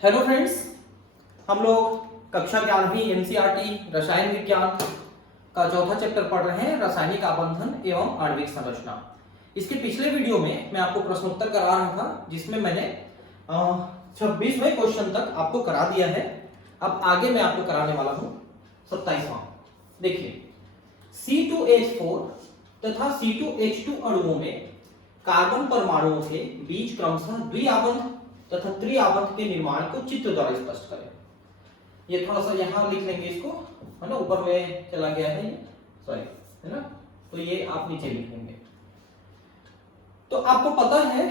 Hello friends, हम लोग कक्षा 11वीं एनसीईआरटी रसायन विज्ञान का चौथा चैप्टर पढ़ रहे हैं, रासायनिक आबंधन एवं आणविक संरचना। इसके पिछले वीडियो में मैं आपको प्रश्नोत्तर करा रहा था, जिसमें मैंने 26वें क्वेश्चन तक आपको करा दिया है। अब आगे मैं आपको कराने वाला हूं 27वां। देखिए, C2H4 तथा C2H2 अणुओं में कार्बन परमाणुओं के बीच क्रमशः द्विआबंध तथा त्रिआबंध के निर्माण को चित्र द्वारा स्पष्ट करें। ये थोड़ा सा यहां लिख लेंगे इसको, है ना, ऊपर में चला गया है, सॉरी, है ना, तो ये आप नीचे लिख लेंगे। तो आपको पता है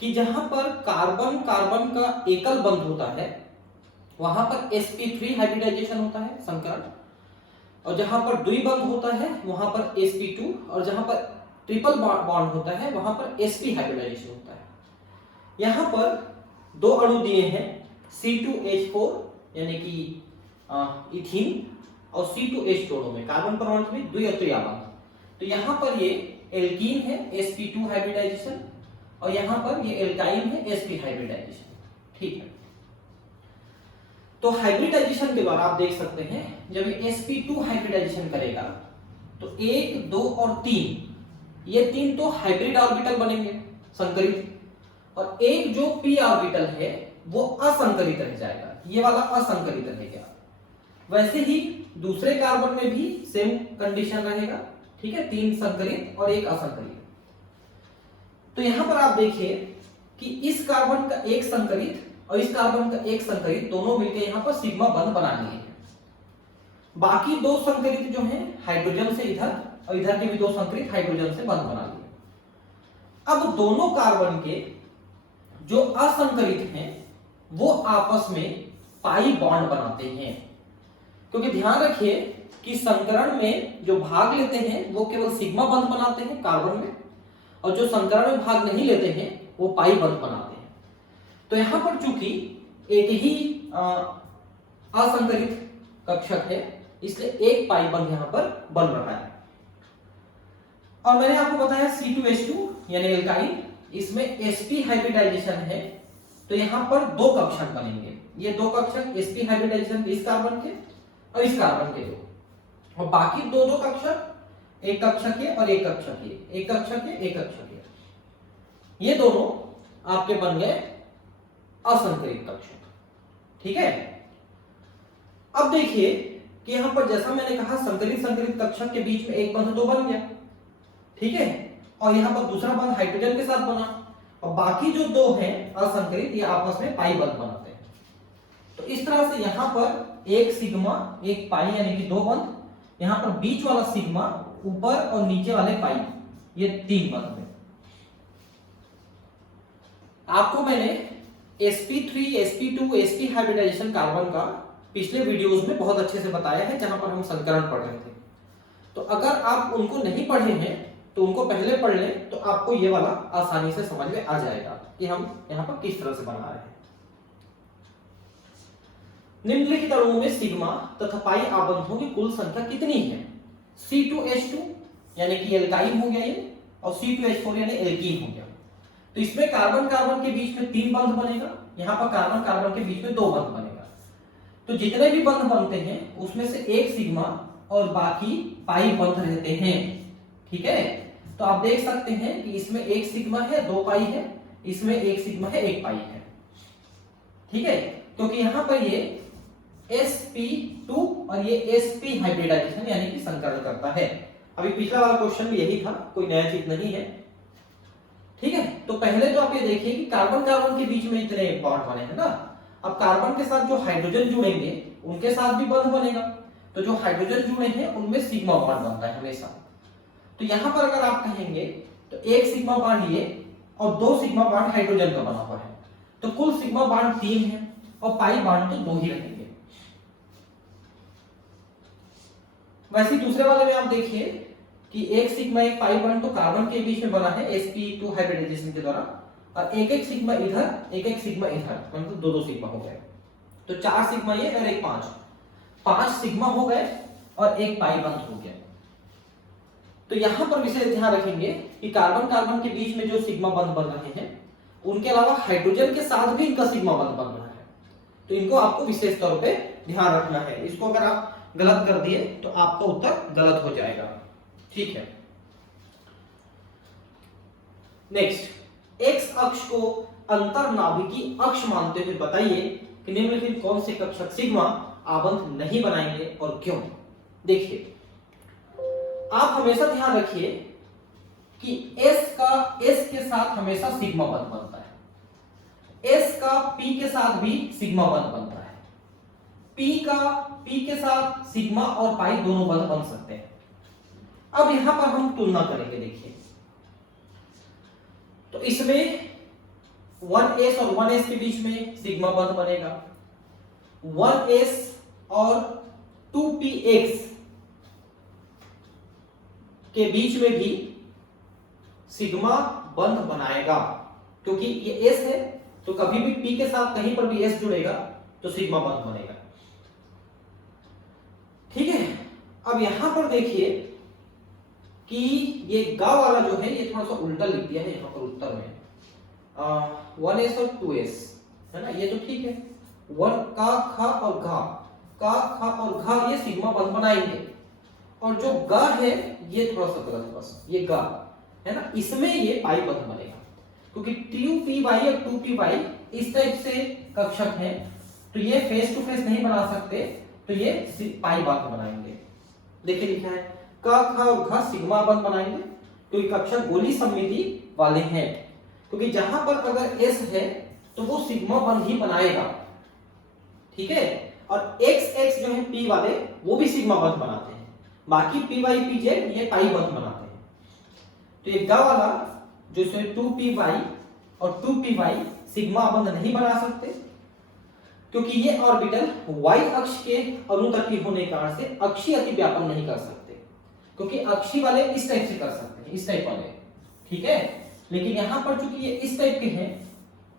कि जहां पर कार्बन कार्बन का एकल बंध होता है वहां पर sp3 हाइब्रिडाइजेशन होता है, संकरण, और जहां पर द्विबंध होता है वहां पर sp2, और जहां पर ट्रिपल बॉन्ड होता है वहां पर sp हाइब्रिडाइजेशन होता है। यहां पर दो अणु दिए हैं, C2H4 यानी कि इथीन, और C2H2 में कार्बन परमाणु में द्वि और त्रिआबंध। तो यहां पर ये एल्कीन है, sp2 हाइब्रिडाइजेशन, और यहां पर ये एल्काइन है, sp हाइब्रिडाइजेशन। ठीक है, तो हाइब्रिडाइजेशन के द्वारा आप देख सकते हैं, जब ये sp2 हाइब्रिडाइजेशन करेगा तो 1, 2 और 3, ये तीन तो हाइब्रिड ऑर्बिटल बनेंगे, संकरित, और एक जो p ऑर्बिटल है वो असंकरित रह जाएगा, ये वाला असंकरित रहेगा। वैसे ही दूसरे कार्बन में भी सेम कंडीशन रहेगा, ठीक है, 3 संकरित और 1 असंकरित। तो यहां पर आप देखिए कि इस कार्बन का एक संकरित और इस कार्बन का एक संकरित दोनों मिलकर यहां पर सिग्मा बंध बना लिए हैं। बाकी दो संकरित जो हैं हाइड्रोजन से इधर, और इधर के भी दो संकरित हाइड्रोजन से बंध बना लिए। अब दोनों कार्बन के जो असंकरित हैं वो आपस में पाई बॉन्ड बनाते हैं, क्योंकि ध्यान रखिए कि संकरण में जो भाग लेते हैं वो केवल सिग्मा बंध बनाते हैं कार्बन में, और जो संकरण में भाग नहीं लेते हैं वो पाई बंध बनाते हैं। तो यहां पर चूंकि एक ही असंकरित कक्षक है, इसलिए एक पाई बंध यहां पर बन रहा है। और मैंने आपको बताया C2H2 यानी एल्काइन, इसमें sp हाइब्रिडाइजेशन है, तो यहां पर दो कक्षक बनेंगे। ये दो कक्षक sp हाइब्रिडाइजेशन इस कार्बन के और इस कार्बन के दो, और बाकी दो दो कक्षक, एक कक्षक ये और एक कक्षक ये, एक कक्षक ये, एक कक्षक ये दोनों आपके बन गए असंकरित कक्षक। ठीक है, अब देखिए कि यहां पर जैसा मैंने कहा संकरित संकरित कक्षक के बीच में एक बंध तो बन गया, ठीक है, और यहां पर दूसरा बंध हाइड्रोजन के साथ बना, और बाकी जो दो हैं असंकरित ये आपस में पाई बंध बनाते हैं। तो इस तरह से यहां पर एक सिग्मा एक पाई यानी कि दो बंध, यहां पर बीच वाला सिग्मा, ऊपर और नीचे वाले पाई, ये तीन बंध हैं। आपको मैंने sp3 sp2 sp hybridisation carbon का पिछले वीडियोस में बहुत अच्छे से बताया है, जहां पर हम संकरण पढ़ रहे थे। तो अगर आप उनको नहीं पढ़े हैं तो उनको पहले पढ़ लें, तो आपको ये वाला आसानी से समझ में आ जाएगा कि हम यहां पर किस तरह से बना रहे हैं। निम्नलिखित अणुओं में सिग्मा तथा पाई आबंधों की कुल संख्या कितनी है? C2H2 यानी कि एल्काइन हो गया ये, और C2H4 यानी एल्कीन हो गया। तो इसमें कार्बन कार्बन के बीच में 3 बंध बनेगा, यहां पर कार्बन कार्बन के बीच में 2 बंध बनेगा। तो जितने भी बंध बनते हैं उसमें से एक सिग्मा और बाकी पाई बंध रहते हैं। ठीक है, तो आप देख सकते हैं कि इसमें एक सिग्मा है, 2 पाई है, इसमें एक सिग्मा है, 1 पाई है। ठीक है, क्योंकि यहां पर ये sp2 और ये sp हाइब्रिडाइजेशन यानी कि संकरण करता है। अभी पिछला वाला क्वेश्चन भी यही था, कोई नया चीज नहीं है। ठीक है, तो पहले तो आप ये देखिए कि कार्बन कार्बन के बीच में इतने बॉन्ड बने हैं ना। अब कार्बन के साथ जो हाइड्रोजन जुड़ेंगे उनके साथ भी बंध बनेगा, तो जो हाइड्रोजन जुड़े हैं उनमें सिग्मा बॉन्ड बनता है हमेशा। तो यहां पर अगर आप कहेंगे तो एक सिग्मा बॉन्ड ये और 2 सिग्मा बॉन्ड हाइड्रोजन का बना हुआ है, तो कुल सिग्मा बॉन्ड 3 है, और पाई बॉन्ड तो 2 ही रहेंगे। वैसे दूसरे वाले में आप देखिए कि एक सिग्मा एक पाई बॉन्ड तो कार्बन के बीच में बना है sp2 हाइब्रिडाइजेशन के द्वारा, और एक एक सिग्मा इधर, एक एक सिग्मा इधर, मतलब 2 2 सिग्मा हो गए। तो 4 सिग्मा ये और एक 5 सिग्मा हो गए और एक पाई बंध हो गया। तो यहां पर विशेष ध्यान रखेंगे कि कार्बन कार्बन के बीच में जो सिग्मा बंध बन रहे हैं उनके अलावा हाइड्रोजन के साथ भी इनका सिग्मा बंध बन रहा है। तो इनको आपको विशेष तौर पे ध्यान रखना है। इसको अगर आप गलत कर दिए तो आपका उत्तर गलत हो जाएगा। ठीक है, नेक्स्ट, एक्स अक्ष को अंतरनाभिकीय अक्ष मानते हुए बताइए कि निम्नलिखित कौन से कक्षक सिग्मा आबंध नहीं बनाएंगे और क्यों। देखिए, आप हमेशा ध्यान रखिए कि एस के साथ हमेशा सिग्मा बंध बनता है, एस का पी के साथ भी सिग्मा बंध बनता है, पी के साथ सिग्मा और पाई दोनों बंध बन सकते हैं। अब यहां पर हम तुलना करेंगे। देखिए, तो इसमें 1s और 1s के बीच में सिग्मा बंध बनेगा, 1s और 2px के बीच में भी सिग्मा बंध बनाएगा, क्योंकि ये s है तो कभी भी p के साथ कहीं पर भी s जुड़ेगा तो सिग्मा बंध बनेगा। ठीक है, अब यहां पर देखिए कि ये गा वाला जो है ये थोड़ा सा उल्टा लिख दिया है यहां पर उत्तर में, 1s और 2s है ना, ये तो ठीक है। वन का खा और घा, का खा और घा ये सिग्मा बंध बनाएंगे, और जो गा है ये थोड़ा सा गलत, बस ये गा है ना, इसमें ये पाई बंध बनेगा, क्योंकि 2py और 2py इस टाइप से कक्षक है तो ये फेस टू फेस नहीं बना सकते, तो ये पाई बंध बनाएंगे। देखिए लिखा है का खा और घा सिग्मा बंध बनाएंगे क्योंकि कक्षक गोली सममिति वाले हैं, क्योंकि जहां पर अगर s है तो वो सिग्मा बंध ही बनाएगा। ठीक है, और x जो है p वाले वो भी सिग्मा बंध बनाते हैं, बाकी py pz ये पाई बंध बनाते हैं। तो ये गा वाला जो इसमें 2py और 2py सिग्मा बंध नहीं बना सकते, क्योंकि ये ऑर्बिटल y अक्ष के अनुतकी होने के कारण से अक्षीय अतिव्यापन नहीं कर सकते, क्योंकि अक्षीय वाले इस टाइप से कर सकते हैं, इस टाइप वाले। ठीक है, लेकिन यहां पर चूंकि ये इस टाइप के हैं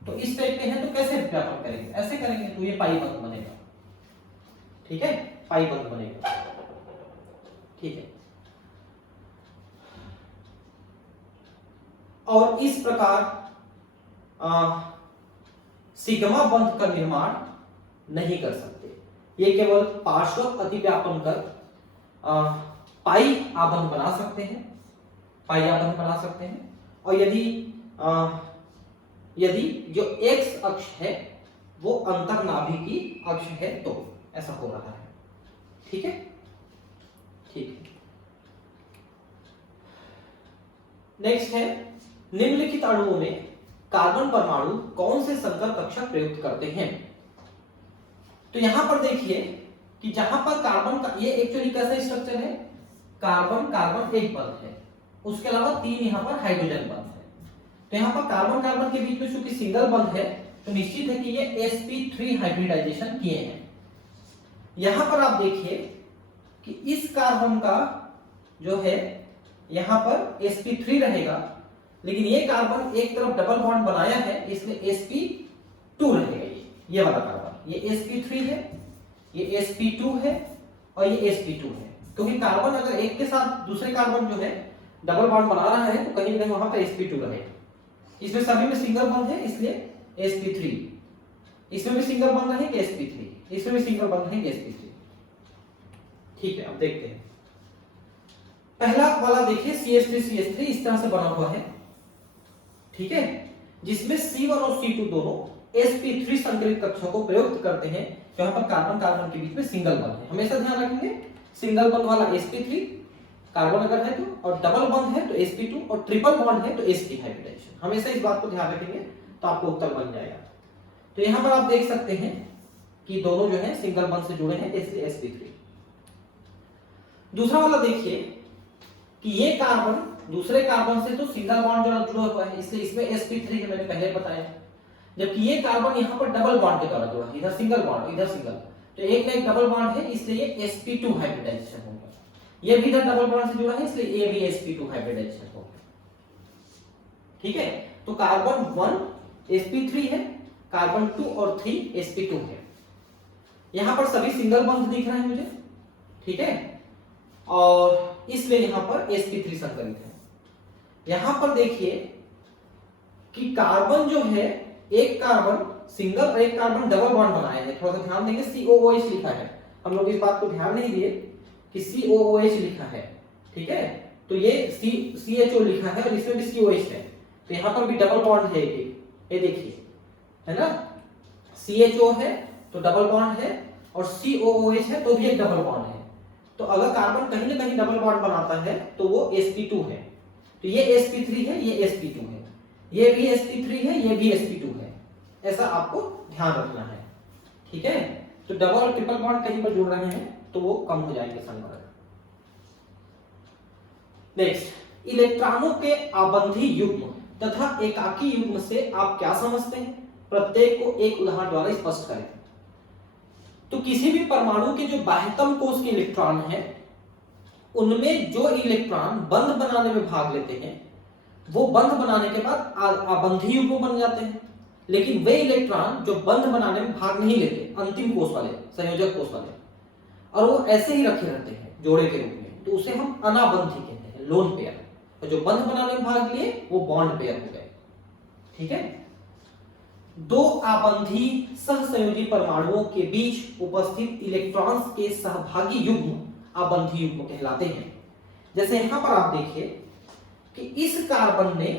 तो इस टाइप के हैं तो कैसे व्यापन करेंगे, ऐसे करेंगे तो ये पाई बंध बनेगा। ठीक है, पाई बंध बनेगा। ठीक है, और इस प्रकार सिग्मा बंध का निर्माण नहीं कर सकते, ये केवल पार्श्व अतिव्यापन कर पाई आबंध बना सकते हैं, पाई आबंध बना सकते हैं। और यदि जो x अक्ष है वो अंतरनाभिकीय अक्ष है तो ऐसा हो रहा है। ठीक है, ठीक है। नेक्स्ट है, निम्नलिखित अणुओं में कार्बन परमाणु कौन से संकर कक्षक प्रयुक्त करते हैं। तो यहां पर देखिए कि जहां पर कार्बन का ये एक्चुअली कैसा स्ट्रक्चर है, कार्बन कार्बन एक बंध है, उसके अलावा 3 यहां पर हाइड्रोजन बंध है। तो यहां पर कार्बन कार्बन के बीच में चूंकि सिंगल बंध है तो निश्चित है कि ये sp3 हाइब्रिडाइजेशन किए हैं। यहां पर आप देखिए कि इस कार्बन का जो है यहां पर sp3 रहेगा, लेकिन ये कार्बन एक तरफ डबल बॉन्ड बनाया है इसलिए sp2 रहेगा। ये वाला कार्बन ये sp3 है, ये sp2 है और ये sp2 है, क्योंकि कार्बन अगर एक के साथ दूसरे कार्बन जो है डबल बॉन्ड बना रहा है तो कहीं ना कहीं वहां पर sp2 रहेगा। इसमें सभी में सिंगल बॉन्ड है इसलिए sp3, इसमें भी सिंगल बॉन्ड रहेंगे sp3, इसमें भी सिंगल बॉन्ड रहेंगे sp3। ठीक है, अब देखते हैं पहला वाला। देखिए CH3 इस तरह से बना हुआ है, ठीक है, जिसमें C1 और C2 दोनों sp3 संकलित कक्षों को प्रयुक्त करते हैं। जहां पर कार्बन कार्बन के बीच में सिंगल बंध है, हमेशा ध्यान रखेंगे सिंगल बंध वाला sp3 कार्बन अगर है तो, और डबल बंध है तो sp2, और ट्रिपल बॉन्ड है तो sp हाइब्रिडाइजेशन। हमेशा इस बात को ध्यान रखेंगे तो आपको उत्तर बन जाएगा। तो यहां पर आप देख सकते हैं कि दोनों जो है सिंगल बंध से जुड़े हैं इसलिए sp3। दूसरा वाला देखिए कि ये कार्बन दूसरे कार्बन से तो सिंगल बॉन्ड जुड़ा हुआ है इसलिए इसमें sp3 है, मैंने पहले बताया। जबकि ये कार्बन यहाँ पर डबल बॉन्ड के द्वारा जुड़ा है, इधर सिंगल बॉन्ड इधर सिंगल, तो एक में एक डबल बॉन्ड है इसलिए ये sp2 हाइब्रिडाइजेशन होगा। ये भी इधर डबल बॉन्ड से जुड़ा है इसलिए ये भी sp2 हाइब्रिडाइजेशन होगा। ठीक है, तो कार्बन 1 sp3 है, कार्बन 2 और 3 sp2 है। यहां पर सभी सिंगल बॉन्ड दिख रहे हैं मुझे, ठीक है, और इसलिए यहां पर sp3 संकलित है। यहां पर देखिए कि कार्बन जो है एक कार्बन सिंगल और एक कार्बन डबल बॉन्ड बनाए हैं, थोड़ा सा ध्यान देंगे, COOH लिखा है, हम लोग इस बात को ध्यान नहीं दिए कि COOH लिखा है, ठीक है। तो ये CHO लिखा है और इसमें भी COH है, तो यहाँ पर भी डबल बॉन्ड है, ये देखिए, है ना, CHO है तो डबल बॉन्ड है और COOH है तो भी एक डबल बॉन्ड है। तो अगर कार्बन कहीं ना कहीं डबल बॉन्ड बनाता है तो वो sp2 है। तो ये sp3 है, ये sp2 है, ये भी sp3 है, ये भी sp2 है, ऐसा आपको ध्यान रखना है, ठीक है। तो डबल और ट्रिपल बॉन्ड कहीं पर जुड़ रहे हैं तो वो कम हो जाएंगे संपर्क। नेक्स्ट, इलेक्ट्रॉनों के आबंधी युग्म तथा एकाकी युग्म से आप क्या समझते हैं? प्रत्येक को एक उदाहरण द्वारा स्पष्ट करें। तो किसी भी परमाणु के जो बाह्यतम कोश के इलेक्ट्रॉन हैं, उनमें जो इलेक्ट्रॉन बंध बनाने में भाग लेते हैं, वो बंध बनाने के बाद आबंधी युग्म बन जाते हैं। लेकिन वे इलेक्ट्रॉन जो बंध बनाने में भाग नहीं लेते, अंतिम कोश वाले, संयोजक कोश वाले, और वो ऐसे ही रखे रहते हैं जोड़े के रूप में, तो उसे हम अनाबंधी कहते हैं, लोन पेयर। और जो बंध बनाने में भाग लिए वो बॉन्ड पेयर हो गए, ठीक है। दो आबंधी सहसंयोजी परमाणुओं के बीच उपस्थित इलेक्ट्रॉन्स के सहभागी युग्म आबंधी युग्म कहलाते हैं। जैसे यहां पर आप देखिए कि इस कार्बन ने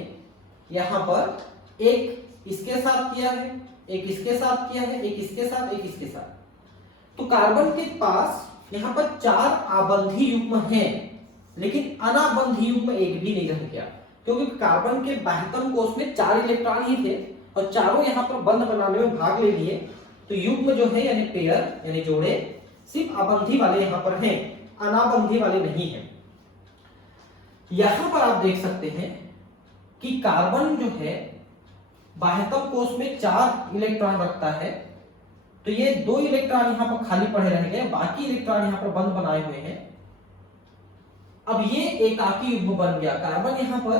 यहां पर एक इसके साथ किया है, एक इसके साथ किया है, एक इसके साथ, एक इसके साथ। तो कार्बन के पास यहां पर 4 आबंधी युग्म हैं, लेकिन अनाबंधी युग्म एक भी नहीं रह गया, क्योंकि कार्बन के बाह्यतम कोश में 4 इलेक्ट्रॉन ही थे और चारों यहां पर बंध बनाने में भाग ले लिए। तो युग्म जो है यानी पेयर यानी जोड़े सिर्फ आबंधी वाले यहां पर हैं, अनाबंधी वाले नहीं हैं। यहां पर आप देख सकते हैं कि कार्बन जो है बाह्यतम कोश में 4 इलेक्ट्रॉन रखता है, तो ये 2 इलेक्ट्रॉन यहां पर खाली पड़े रह गए, बाकी इलेक्ट्रॉन यहां पर बंध बनाए हुए हैं। अब ये एकाकी युग्म बन गया, कार्बन यहां पर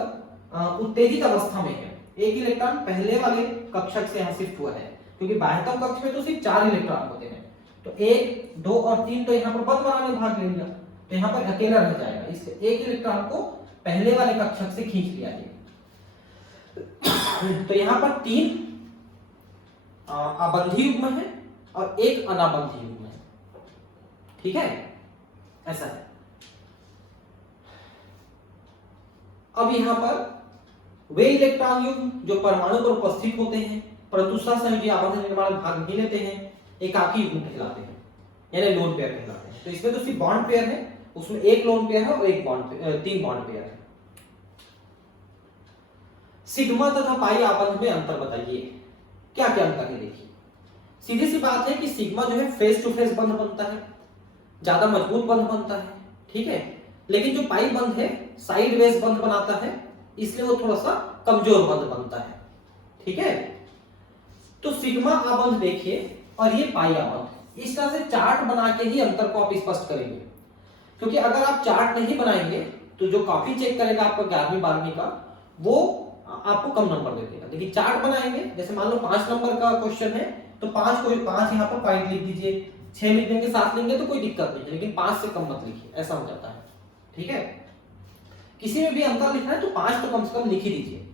उत्तेजित अवस्था में है, एक इलेक्ट्रॉन पहले वाले कक्षक से यहां शिफ्ट हुआ है, क्योंकि बाह्यतम कक्ष में तो सिर्फ 4 इलेक्ट्रॉन होते हैं, तो 1, 2 और 3 तो यहां पर बंध बनाने में भाग ले लिया, तो यहां पर अकेला रह जाएगा, इसलिए एक इलेक्ट्रॉन को पहले वाले कक्षक से खींच लिया गया। तो यहां पर 3 आबंधी युग्म है और 1 अनाबंधी युग्म है, ठीक है, ऐसा है। अब यहां पर वे इलेक्ट्रॉन युग्म जो परमाणु पर उपस्थित होते हैं परंतु सहसंयोजी आबंध निर्माण में भाग नहीं लेते हैं, एकाकी युग्म कहलाते हैं, यानी लोन पेयर कहलाते हैं। तो इसमें तो सिर्फ बॉन्ड पेयर है, उसमें 1 लोन पेयर है और 3 बॉन्ड पेयर है। सिग्मा तथा पाई आबंध में अंतर बताइए, क्या क्या अंतर है? देखिए, सीधी सी बात है कि सिग्मा जो है फेस टू फेस बंध बनता है, ज्यादा मजबूत बंध बनता है, ठीक है। लेकिन जो पाई बंध है साइड वेज बंध बनाता है, इसलिए वो थोड़ा सा कमजोर बंध बनता है, ठीक है। तो सिग्मा आबंध देखिए और ये पाई आबंध, इस तरह से चार्ट बना के ही अंतर को आप स्पष्ट करेंगे, क्योंकि अगर आप चार्ट नहीं बनाएंगे तो जो कॉपी चेक करेगा आपका 11वीं 12वीं का, वो आपको कम नंबर दे देगा। लेकिन चार्ट बनाएंगे, जैसे मान लो 5 नंबर का क्वेश्चन है तो 5 यहाँ पर पॉइंट लिख दीजिए, 6 लिख देंगे, 7 लेंगे तो कोई दिक्कत नहीं है, लेकिन 5 से कम मत लिखिए, ऐसा हो जाता है, ठीक है। किसी में भी अंतर लिखना है तो 5 तो कम से कम लिख ही दीजिए।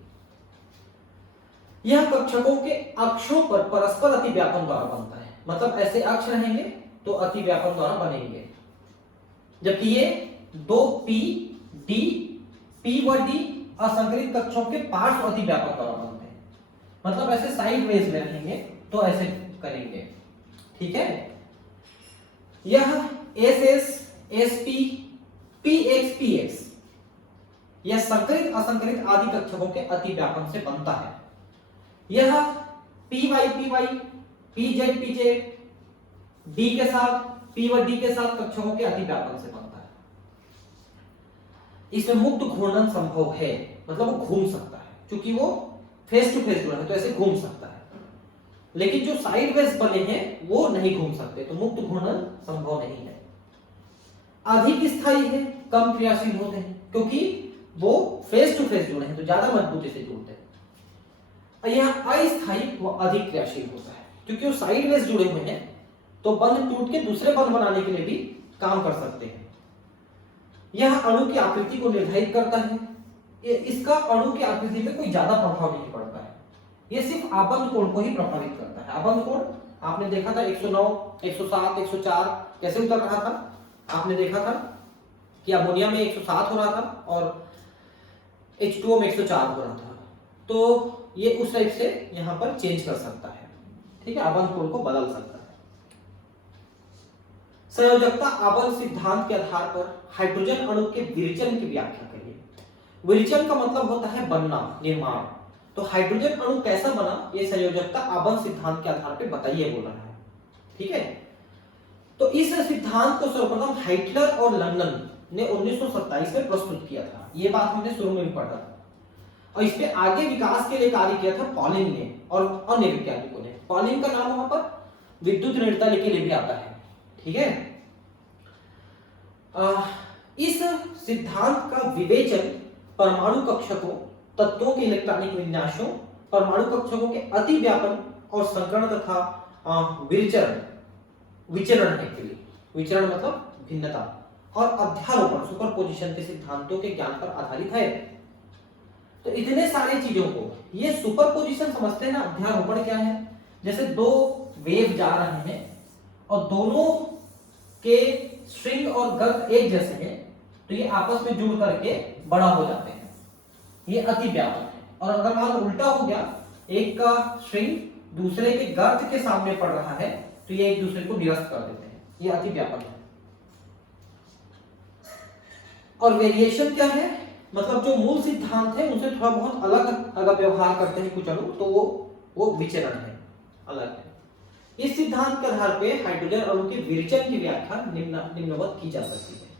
यह कक्षकों के अक्षों पर परस्पर अतिव्यापन द्वारा बनता है, मतलब ऐसे अक्ष रहेंगे तो अतिव्यापन द्वारा बनेंगे, जबकि ये 2p d p व d असंकलित कक्षों के पार्श्व अतिव्यापन द्वारा बनते हैं, मतलब ऐसे साइड वेज में रहेंगे तो ऐसे करेंगे, ठीक है। यह SS SP PX PX यह संकलित असंकलित आदि कक्षकों के अतिव्यापन से बनता है। यह PY PY PZ PZ D के साथ P व D के साथ कक्षकों के अतिव्यापन से बनता है। इसमें मुक्त घूर्णन संभव है, मतलब वो घूम सकता है, क्योंकि वो फेस टू फेस जुड़ा है तो ऐसे घूम सकता है। लेकिन जो साइड वेज बने हैं वो नहीं घूम सकते, तो मुक्त घूर्णन संभव नहीं है। अधिक स्थायी है, कम क्रियाशील होते हैं, क्योंकि वो फेस टू फेस जुड़े हैं तो ज्यादा मजबूती से जुड़ते हैं। यह अस्थायी व अधिक क्रियाशील होता है, क्योंकि वो साइड वेज जुड़े हुए हैं तो बंध टूट के दूसरे बंध बनाने के लिए भी काम कर सकते हैं। यह अणु की आकृति को निर्धारित करता है, इसका अणु की आकृति में कोई ज्यादा प्रभाव नहीं पड़ता है, ये सिर्फ आबंध कोण को ही प्रभावित करता है। आबंध कोण आपने देखा था 109, 107, 104 कैसे उतर रहा था, आपने देखा था कि अमोनिया में 107 हो रहा था और H2O में 104 हो रहा था। तो ये उस टाइप से यहां पर चेंज कर सकता है, ठीक है, आबंध कोण को बदल सकता है। संयोजकता आबंध सिद्धांत के आधार पर हाइड्रोजन अणु के विरचन की व्याख्या करिए। विरचन का मतलब होता है बनना, निर्माण। तो हाइड्रोजन अणु कैसा बना, ये संयोजकता आबंध सिद्धांत के आधार पर बताइए बोल रहा है, ठीक है। तो इस सिद्धांत को सर्वप्रथम हाइटलर और लंदन ने 1927 में प्रस्तुत किया था। ये बात हमने शुरू में भी पढ़ा था। और इस पे आगे विकास के लिए कार्य किया था पॉलिंग ने और अन्य वैज्ञानिकों ने। पॉलिंग का नाम वहां पर विद्युत निर्णय के लिए भी आता है, ठीक है। इस सिद्धांत का विवेचन परमाणु कक्षकों, तत्वों के इलेक्ट्रॉनिक विन्यासों, परमाणु कक्षकों के अति व्यापन और संकरण तथा विचरण है के लिए। विचरण मतलब भिन्नता और अध्यारोपण, सुपरपोजिशन के सिद्धांतों के ज्ञान पर आधारित है। तो इतने सारी चीजों को ये सुपरपोजिशन समझते हैं ना। अध्यारोपण क्या है, जैसे दो वेव जा रहे हैं और दोनों के स्ट्रिंग और गर्त एक जैसे हैं, तो ये आपस में जुड़ करके बड़ा हो जाते हैं, ये अति व्यापक है। और अगर मान उल्टा हो गया, एक का स्ट्रिंग दूसरे के गर्त के सामने पड़ रहा है, तो ये एक दूसरे को निरस्त कर देते हैं, ये अति व्यापक है। और वेरिएशन क्या है, मतलब जो मूल सिद्धांत है उनसे थोड़ा बहुत अलग अगर व्यवहार करते हैं कुछ अणु, तो वो विचरण है, अलग है। इस सिद्धांत के आधार पे हाइड्रोजन अणु के विरचन की व्याख्या निम्नवत की जा सकती है।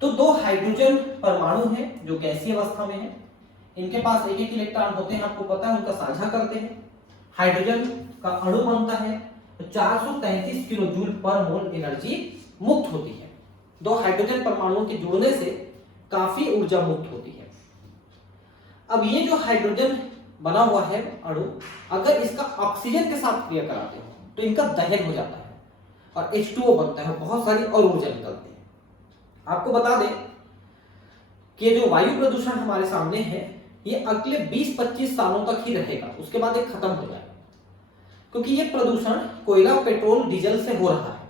तो दो हाइड्रोजन परमाणु हैं जो गैसीय अवस्था में हैं, इनके पास एक एक इलेक्ट्रॉन होते हैं, आपको पता है, उनका साझा करते हैं। हाइड्रोजन का अणु बनता है तो 433 किलो जूल पर मोल एनर्जी मुक्त होती है। दो हाइड्रोजन परमाणुओं के जुड़ने से काफी ऊर्जा मुक्त होती है। अब ये जो हाइड्रोजन बना हुआ है अणु, अगर इसका ऑक्सीजन के साथ क्रिया कराते हो तो इनका दहन हो जाता है और H2O बनता है, बहुत सारी और ऊर्जा निकलती है। आपको बता दें कि जो वायु प्रदूषण हमारे सामने है, ये अगले 20-25 सालों तक ही रहेगा, उसके बाद ये खत्म हो जाएगा। क्योंकि ये प्रदूषण कोयला, पेट्रोल, डीजल से हो रहा है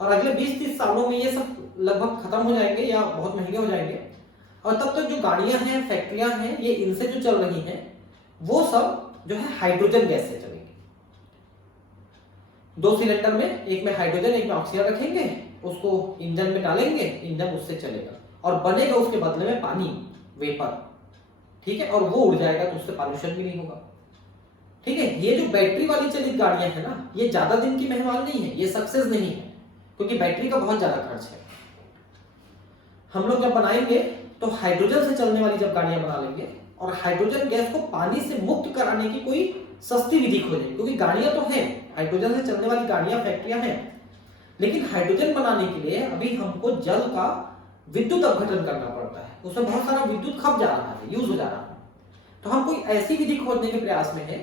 और अगले 20-30 सालों में ये सब लगभग खत्म हो जाएंगे या बहुत महंगे हो जाएंगे। और तब तक जो गाड़ियां हैं, फैक्ट्रियां हैं, ये इनसे जो चल रही हैं, वो सब जो है हाइड्रोजन गैस से चलेंगे। 2 सिलेंडर में, एक में हाइड्रोजन, एक में ऑक्सीजन रखेंगे, उसको इंजन में डालेंगे, इंजन उससे चलेगा और बनेगा उसके बदले में पानी, वेपर, ठीक है, और वो उड़ जाएगा तो उससे पॉल्यूशन भी नहीं होगा, ठीक है। ये जो बैटरी वाली चलित गाड़ियां हैं ना, ये ज्यादा दिन की मेहमान नहीं है, ये सक्सेस नहीं है, क्योंकि बैटरी का बहुत ज्यादा खर्च है। हम लोग जब बनाएंगे तो हाइड्रोजन से चलने वाली जब गाड़ियां बना लेंगे और हाइड्रोजन गैस को पानी से मुक्त कराने की कोई सस्ती विधि खोजेंगे, क्योंकि गाड़ियां तो हैं, हाइड्रोजन से चलने वाली गाड़ियां, फैक्ट्रियां हैं, लेकिन हाइड्रोजन बनाने के लिए अभी हमको जल का विद्युत अपघटन करना पड़ता है, उसमें बहुत सारा विद्युत खप जा रहा है, यूज हो जा रहा है। तो हम कोई ऐसी विधि खोजने के प्रयास में है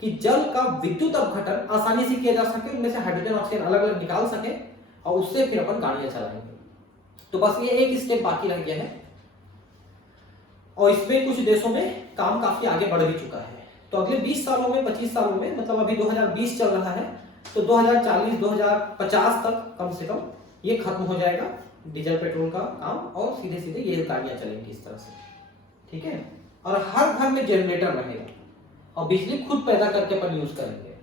कि जल का विद्युत अपघटन आसानी से किया जा सके, उनमें से हाइड्रोजन, ऑक्सीजन अलग अलग निकाल सके और उससे फिर अपन गाड़ियां चलाएंगे। तो बस ये एक स्टेप बाकी रह गया है और इसमें कुछ देशों में काम काफी आगे बढ़ भी चुका है। तो अगले 20 सालों में, 25 सालों में, मतलब अभी 2020 चल रहा है, तो 2040, 2050 तक कम से कम ये खत्म हो जाएगा डीजल पेट्रोल का काम और सीधे सीधे ये गाड़ियां चलेंगी इस तरह से, ठीक है। और हर घर में जनरेटर रहेगा और बिजली खुद पैदा करके अपन यूज करेंगे।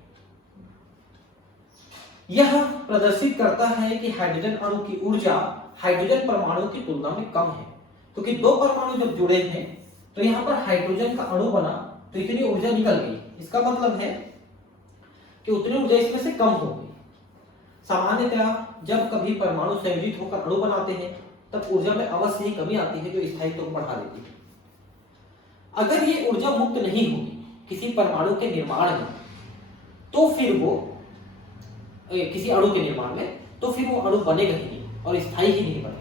यह प्रदर्शित करता है कि हाइड्रोजन अणु की ऊर्जा हाइड्रोजन परमाणु की तुलना में कम है, क्योंकि दो परमाणु जब जुड़े हैं तो यहां पर हाइड्रोजन का अणु बना तो इतनी ऊर्जा निकल गई। इसका मतलब है कि उतनी ऊर्जा इसमें से कम हो गई। सामान्यतः जब कभी परमाणु संयोजित होकर अणु बनाते हैं तब ऊर्जा में अवश्य ही कमी आती है, जो स्थायित्व को बढ़ा देती है। अगर ये ऊर्जा मुक्त नहीं होगी किसी परमाणु के निर्माण में, तो फिर वो किसी अणु के निर्माण में, तो फिर वो अणु बनेगा ही नहीं और स्थायी ही नहीं बनेगा।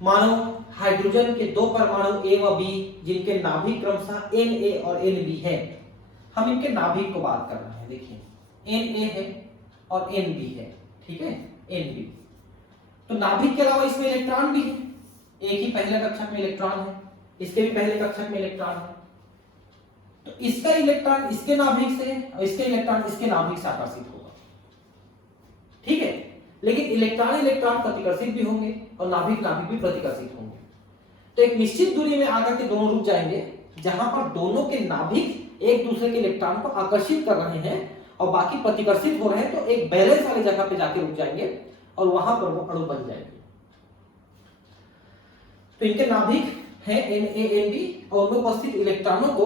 मानो हाइड्रोजन के दो परमाणु A व B, जिनके नाभिक क्रमशः Na और Nb है। हम इनके नाभिक को बात कर रहे हैं, देखिए Na है और Nb है, ठीक है, Nb। तो नाभिक के अलावा इसमें इलेक्ट्रॉन भी है, एक ही पहले कक्षक में इलेक्ट्रॉन है, इसके भी पहले कक्षक में इलेक्ट्रॉन है, तो इसका इलेक्ट्रॉन इसके नाभिक से और इसके इलेक्ट्रॉन इसके नाभिक से आकर्षित होगा, ठीक है। लेकिन इलेक्ट्रॉन इलेक्ट्रॉन प्रतिकर्षित भी होंगे और नाभिक नाभिक भी प्रतिकर्षित होंगे। तो एक निश्चित दूरी में आकर के दोनों रुक जाएंगे, जहां पर दोनों के नाभिक एक दूसरे के इलेक्ट्रॉन को आकर्षित कर रहे हैं और बाकी प्रतिकर्षित हो रहे हैं, तो एक बैलेंस वाली जगह पे जाके रुक जाएंगे और वहां पर वो अणु बन जाएंगे। तो इनके नाभिक है NaNb और उनमें उपस्थित इलेक्ट्रॉनों को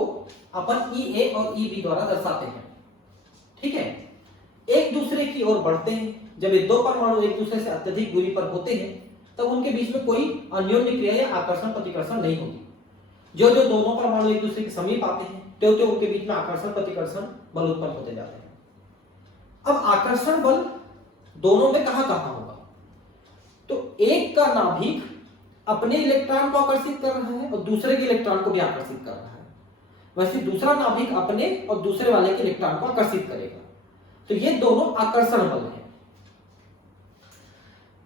अपन Ea और Eb द्वारा दर्शाते हैं, ठीक है। एक दूसरे की ओर बढ़ते हैं। जब ये दो परमाणु एक दूसरे से अत्यधिक दूरी पर होते हैं तब उनके बीच में कोई अन्योन्य क्रिया या आकर्षण प्रतिकर्षण नहीं होती। जो जो दोनों परमाणु एक दूसरे के समीप आते हैं त्यों उनके बीच में आकर्षण प्रतिकर्षण बल उत्पन्न होते जाते हैं। अब आकर्षण बल दोनों में कहां कहां होगा? तो एक का नाभिक अपने इलेक्ट्रॉन को आकर्षित कर रहा है और दूसरे के इलेक्ट्रॉन को भी आकर्षित कर रहा है, वैसे दूसरा नाभिक अपने और दूसरे वाले के इलेक्ट्रॉन को आकर्षित करेगा। तो ये दोनों आकर्षण बल हैं।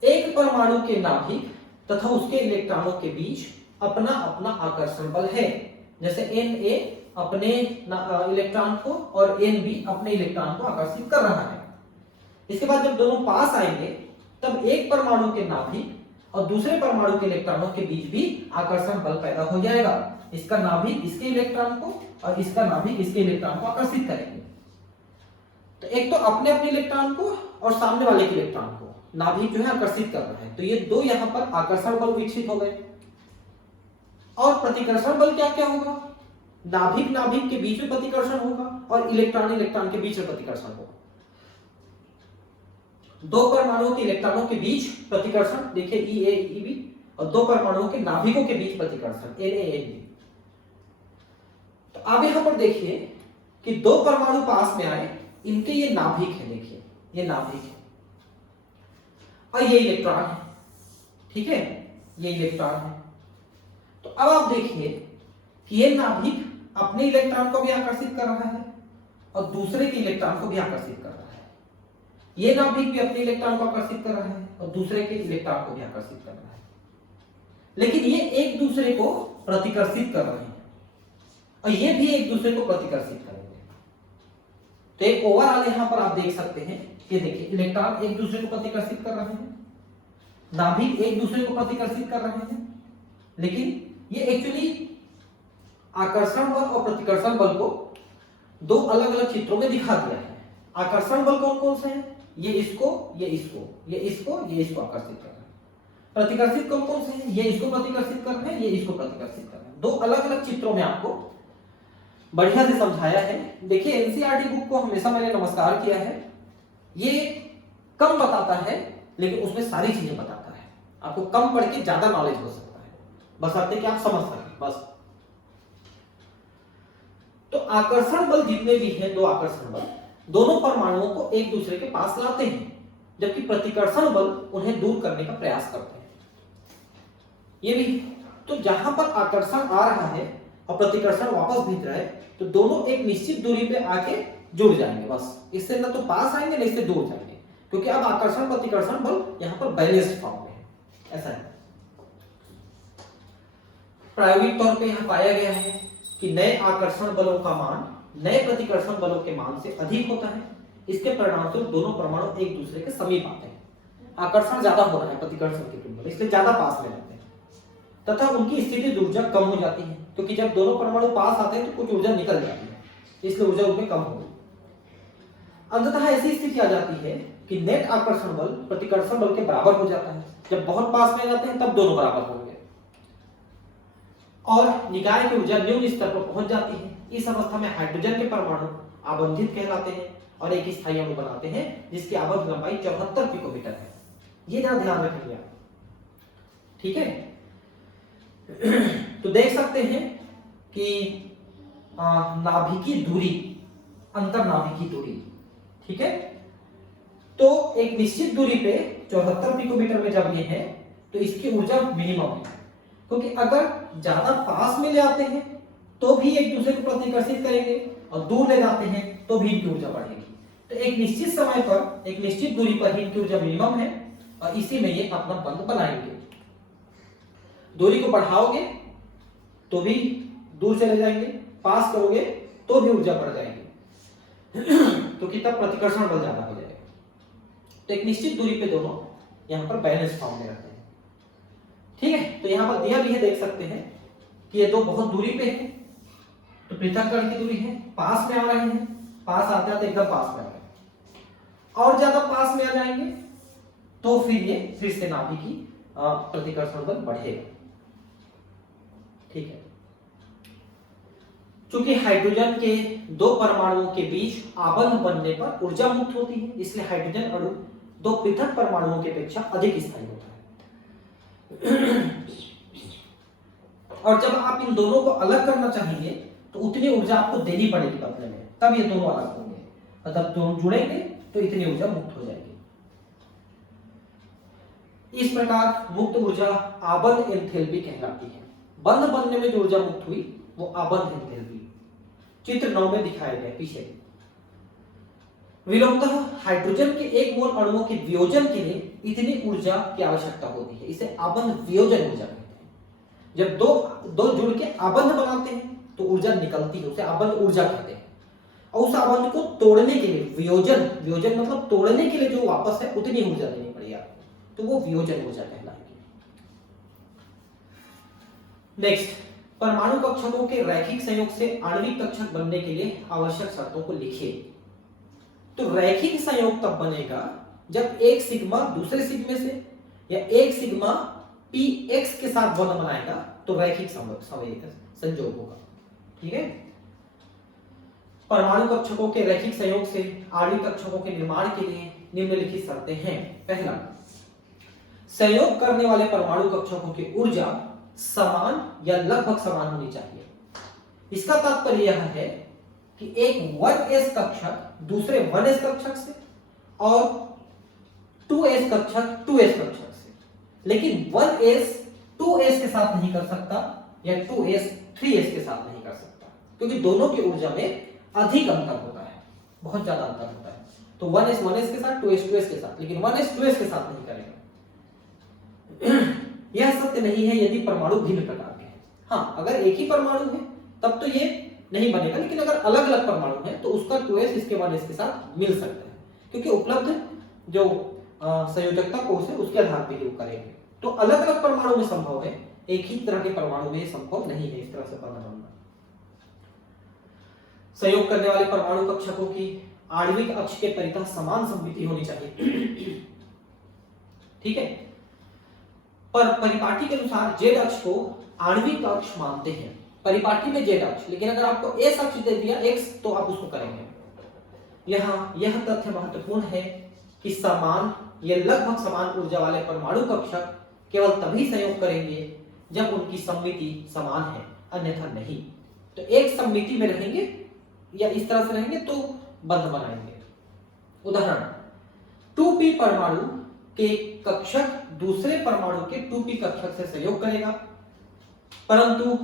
एक परमाणु के नाभिक तथा उसके इलेक्ट्रॉनों के बीच अपना अपना आकर्षण बल है। जैसे Na अपने इलेक्ट्रॉन को और Nb अपने इलेक्ट्रॉन को आकर्षित कर रहा है। इसके बाद जब दोनों पास आएंगे तब एक परमाणु के नाभिक और दूसरे परमाणु के इलेक्ट्रॉनों के बीच भी आकर्षण बल पैदा हो जाएगा। इसका नाभिक इसके इलेक्ट्रॉन को और इसका नाभिक इसके इलेक्ट्रॉन को आकर्षित करेंगे। तो एक तो अपने अपने इलेक्ट्रॉन को और सामने वाले के इलेक्ट्रॉन को नाभिक जो है आकर्षित कर रहा है, तो ये दो यहां पर आकर्षण बल विकसित हो गए। और प्रतिकर्षण बल क्या क्या होगा? नाभिक नाभिक के बीच में प्रतिकर्षण होगा और इलेक्ट्रॉन इलेक्ट्रॉन के बीच में प्रतिकर्षण होगा। दो परमाणुओं के इलेक्ट्रॉनों के बीच प्रतिकर्षण देखिए Ea Eb और दो परमाणुओं के नाभिकों के बीच प्रतिकर्षण NaNb। तो अब यहां पर देखिए कि दो परमाणु पास में आए, इनके ये नाभिक है, देखिए ये नाभिक है और ये इलेक्ट्रॉन है, ठीक है, ये इलेक्ट्रॉन है। तो अब आप देखिए कि ये नाभिक अपने इलेक्ट्रॉन को भी आकर्षित कर रहा है और दूसरे के इलेक्ट्रॉन को भी आकर्षित कर रहा है। ये नाभिक भी अपने इलेक्ट्रॉन को आकर्षित कर रहा है और दूसरे के इलेक्ट्रॉन को भी आकर्षित कर रहा है, लेकिन ये एक दूसरे को प्रतिकर्षित कर रहे हैं और ये भी एक दूसरे को प्रतिकर्षित करेंगे। तो एक ओवरऑल यहां पर आप देख सकते हैं, ये देखिए इलेक्ट्रॉन एक दूसरे को प्रतिकर्षित कर रहे हैं, नाभिक एक दूसरे को प्रतिकर्षित कर रहे हैं, लेकिन ये एक्चुअली आकर्षण बल और प्रतिकर्षण बल को दो अलग अलग चित्रों में दिखा दिया है। आकर्षण बल कौन कौन से हैं? ये इसको, ये इसको, ये इसको, ये इसको आकर्षित कर रहे हैं। प्रतिकर्षित कौन कौन से हैं? ये इसको प्रतिकर्षित कर रहे हैं, ये इसको प्रतिकर्षित कर रहे हैं। दो अलग अलग चित्रों में आपको बढ़िया से समझाया है। देखिए एनसीईआरटी बुक को हमेशा मैंने नमस्कार किया है। ये कम बताता है लेकिन उसमें सारी चीजें बताता है। आपको कम पढ़ के ज्यादा नॉलेज हो सकता है, बस आते कि आप समझ सकें बस। तो आकर्षण बल जितने भी हैं, दो आकर्षण बल दोनों परमाणुओं को एक दूसरे के पास लाते हैं, जबकि प्रतिकर्षण बल उन्हें दूर करने का प्रयास करते हैं। ये भी तो जहां पर आकर्षण आ रहा है और प्रतिकर्षण वापस भेज रहा है, तो दोनों एक निश्चित दूरी पे आके जुड़ जाएंगे बस। इससे ना तो पास आएंगे ना इससे दूर जाएंगे, क्योंकि अब आकर्षण प्रतिकर्षण बल यहां पर बैलेंस्ड फॉर्म में है। ऐसा है। प्रायोगिक तौर पे यहां पाया गया है कि नए आकर्षण बलों का मान नए प्रतिकर्षण बलों के मान से अधिक होता है। इसके परिणामस्वरूप दोनों परमाणु एक दूसरे के समीप आते हैं। आकर्षण ज्यादा हो रहा है प्रतिकर्षण की तुलना में, इसलिए ज्यादा पास में रहते हैं तथा उनकी स्थिति ऊर्जा कम हो जाती है, क्योंकि जब दोनों परमाणु पास आते हैं तो कुछ ऊर्जा निकल जाती है, इसलिए ऊर्जा उनमें कम होगी। अंततः ऐसी स्थिति आ जाती है कि नेट आकर्षण बल प्रतिकर्षण बल के बराबर हो जाता है। जब बहुत पास में जाते हैं तब दोनों बराबर होंगे और निकाय की ऊर्जा न्यून स्तर पर पहुंच जाती है। इस अवस्था में हाइड्रोजन के परमाणु आबंधित कहलाते हैं और एक स्थायी अणु बनाते हैं जिसकी आबद्ध लंबाई 74 पिकोमीटर है। ये जरा ध्यान रखेंगे आप, ठीक है। तो देख सकते हैं कि नाभिकीय दूरी, अंतर नाभिकीय दूरी, ठीक है। तो एक निश्चित दूरी पे 74 पिकोमीटर में जब ये है तो इसकी ऊर्जा मिनिमम है, क्योंकि अगर ज्यादा पास में ले आते हैं तो भी एक दूसरे को प्रतिकर्षित करेंगे और दूर ले जाते हैं तो भी इनकी ऊर्जा बढ़ेगी। तो एक निश्चित समय पर एक निश्चित दूरी पर ही इनकी ऊर्जा मिनिमम है और इसी में ये अपना बंध बनाएंगे। दूरी को बढ़ाओगे तो भी दूर चले जाएंगे, पास करोगे तो भी ऊर्जा बढ़ जाएगी क्योंकि तब प्रतिकर्षण बल ज्यादा हो जाएगा। तो एक निश्चित दूरी पे दोनों यहाँ पर बैलेंस फॉर्म में रहते हैं। ठीक है, तो यहाँ पर दिया भी है, देख सकते हैं कि ये दो बहुत दूरी पे है, तो पृथक्करण की दूरी है, पास में आ रहे हैं, पास आते आते एकदम पास में आ रहे हैं, और ज्यादा पास में आ जाएंगे तो फिर ये फिर से नाभि की प्रतिकर्षण बल बढ़ेगा। ठीक है, चूंकि हाइड्रोजन के दो परमाणुओं के बीच आबंध बनने पर ऊर्जा मुक्त होती है, इसलिए हाइड्रोजन अणु दो पृथक परमाणुओं की अपेक्षा अधिक स्थायी होता है। और जब आप इन दोनों को अलग करना चाहेंगे तो उतनी ऊर्जा आपको देनी पड़ेगी बदले में, तब ये दोनों अलग होंगे, और जब दोनों जुड़ेंगे तो इतनी ऊर्जा मुक्त हो जाएगी। इस प्रकार मुक्त ऊर्जा आबंध एंथैल्पी कहलाती है। बंध बनने में जो ऊर्जा मुक्त हुई वो आबंध एंथैल्पी चित्र 9 में दिखाया गया पीछे। विलोमतः हाइड्रोजन के एक मोल अणुओं के वियोजन के लिए इतनी ऊर्जा की आवश्यकता होती है, इसे आबंध वियोजन ऊर्जा कहते हैं। जब दो जुड़ के आबंध बनाते हैं तो ऊर्जा निकलती है, उसे आबंध ऊर्जा कहते हैं। और उस आबंध को तोड़ने के लिए वियोजन मतलब तोड़ने के लिए जो वापस है उतनी ऊर्जा देनी पड़ेगी आपको, तो वो वियोजन ऊर्जा कहलाएगी। नेक्स्ट, परमाणु कक्षकों के रैखिक संयोग से आणविक कक्षक बनने के लिए आवश्यक शर्तों को लिखिए। तो रैखिक संयोग तब बनेगा जब एक सिग्मा दूसरे सिग्मे से या एक सिग्मा px के साथ बंध बनाएगा तो रैखिक संयोग होगा। ठीक है, परमाणु कक्षकों के रैखिक संयोग से आणविक कक्षकों के निर्माण के लिए निम्नलिखित शर्तें हैं। पहला, संयोग करने वाले परमाणु कक्षकों की ऊर्जा समान या लगभग समान होनी चाहिए। इसका तात्पर्य यह है कि एक 1s कक्षक दूसरे 1s कक्षक से और 2s कक्षक 2s कक्षक से, लेकिन 1s 2s के साथ नहीं कर सकता या 2s 3s के साथ नहीं कर सकता, क्योंकि दोनों की ऊर्जा में अधिक अंतर होता है, बहुत ज्यादा अंतर होता है। तो 1s 1s के साथ, 2s 2s के साथ, लेकिन 1s 2s के साथ नहीं करेगा। यह सत्य नहीं है यदि परमाणु भिन्न प्रकार के हैं। हाँ, अगर एक ही परमाणु है तब तो ये नहीं बनेगा, लेकिन अगर अलग अलग परमाणु है तो उसका 2s इसके 1s के साथ मिल सकता है, क्योंकि उपलब्ध जो संयोजकता कोष है उसके आधार पर ही करेंगे। तो अलग अलग परमाणु में संभव है, एक ही तरह के परमाणु में संभव नहीं है इस तरह से बंध बनना। संयोग करने वाले परमाणु कक्षकों की आणविक अक्ष के परितः समान सममिति होनी चाहिए। ठीक है, पर परिपाटी के अनुसार z अक्ष को आणविक अक्ष मानते हैं, परिपाटी में z अक्ष, लेकिन अगर आपको s अक्ष दे दिया x तो आप उसको करेंगे। यहाँ यह तथ्य महत्वपूर्ण है कि समान या लगभग समान ऊर्जा वाले परमाणु कक्षक केवल तभी संयोग करेंगे जब उनकी सममिति समान है, अन्यथा नहीं। तो एक सममिति में रहेंगे या इस तरह से रहेंगे तो बंध बनाएंगे। उदाहरण, 2p परमाणु के कक्षक दूसरे परमाणु के 2p कक्षक से संयोग करेगा, परंतु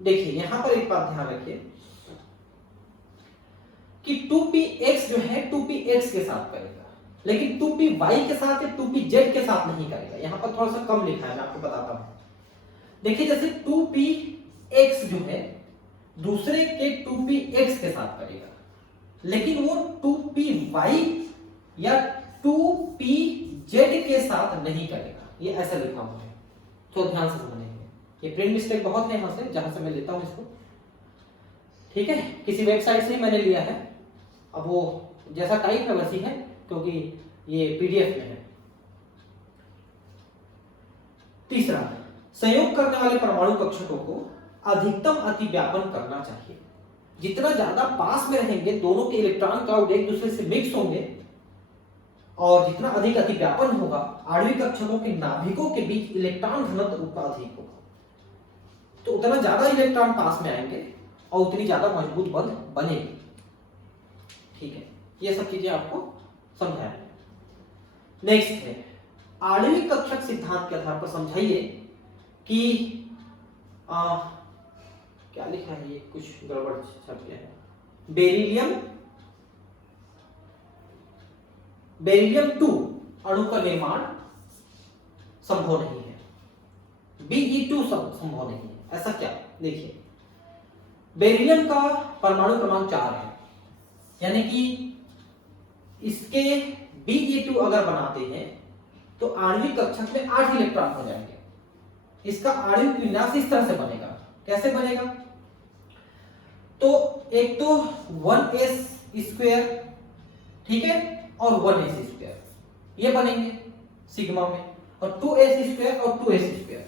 देखिए यहां पर एक बात ध्यान रखिए कि 2px जो है 2px के साथ करेगा, लेकिन 2py के साथ या 2pz के साथ नहीं करेगा। यहां पर थोड़ा सा कम लिखा है, मैं आपको बताता हूं। देखिए जैसे 2px जो है दूसरे के 2px के साथ करेगा, लेकिन वो 2py या 2pz के साथ नहीं करेगा। ये ऐसा लिखा हुआ है, तो ध्यान से समझेंगे। ये प्रिंट मिस्टेक बहुत है यहां से, जहां से मैं लेता हूं इसको। ठीक है, किसी वेबसाइट से ही मैंने लिया है, अब वो जैसा टाइप है वैसी है, क्योंकि ये पीडीएफ में है। तीसरा, संयोग करने वाले परमाणु कक्षकों को अधिकतम अतिव्यापन करना चाहिए। जितना ज्यादा पास में रहेंगे दोनों के इलेक्ट्रॉन क्लाउड एक दूसरे से मिक्स होंगे और जितना अधिक अतिव्यापन होगा आणविक कक्षकों के नाभिकों के बीच इलेक्ट्रॉन घनत्व उतना अधिक होगा, तो उतना ज्यादा इलेक्ट्रॉन पास में आएंगे और उतनी ज्यादा मजबूत बंध बनेगी। ठीक है, ये सब चीजें आपको समझाया। नेक्स्ट है आणविक कक्षक सिद्धांत के आधार पर समझाइए कि क्या लिखा है, ये कुछ गड़बड़ छप गया है। बेरिलियम 2 अणु का निर्माण संभव नहीं है, Be2 संभव नहीं है। ऐसा क्या? देखिए बेरिलियम का परमाणु क्रमांक 4 है, यानी कि इसके Be2 अगर बनाते हैं तो आणविक कक्षक में 8 इलेक्ट्रॉन हो जाएंगे। इसका आणविक विन्यास इस तरह से बनेगा। कैसे बनेगा? तो एक तो 1s², ठीक है, और 1s², ये बनेंगे सिग्मा में, और 2s² और 2s²,